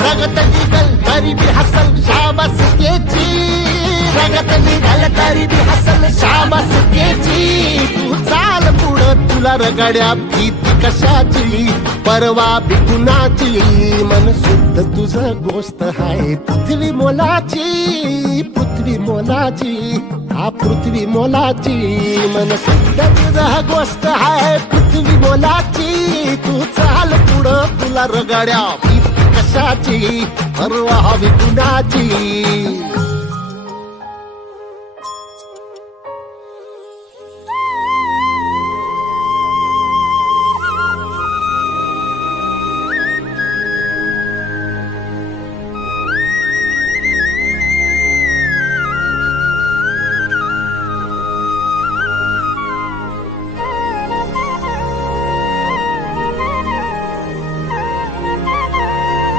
रगत निघल तरी बी हसल शाबास केची, रगत निघल तरी बी हसल शाबास केची. तू चाल पुढं तुला रगड्या भीती कशाची, परवा बी कुणाची. मन शुद्ध तुझं गोष्ट हाय पृथ्वी मोलाची, पृथ्वी मोलाची, हा पृथ्वी मोलाची. मन शुद्ध तुझं गोष्ट हाय पृथ्वी मोलाची. तू चाल पुढं तुला रगड्या भीती कशाची, परवा बी कुणाची.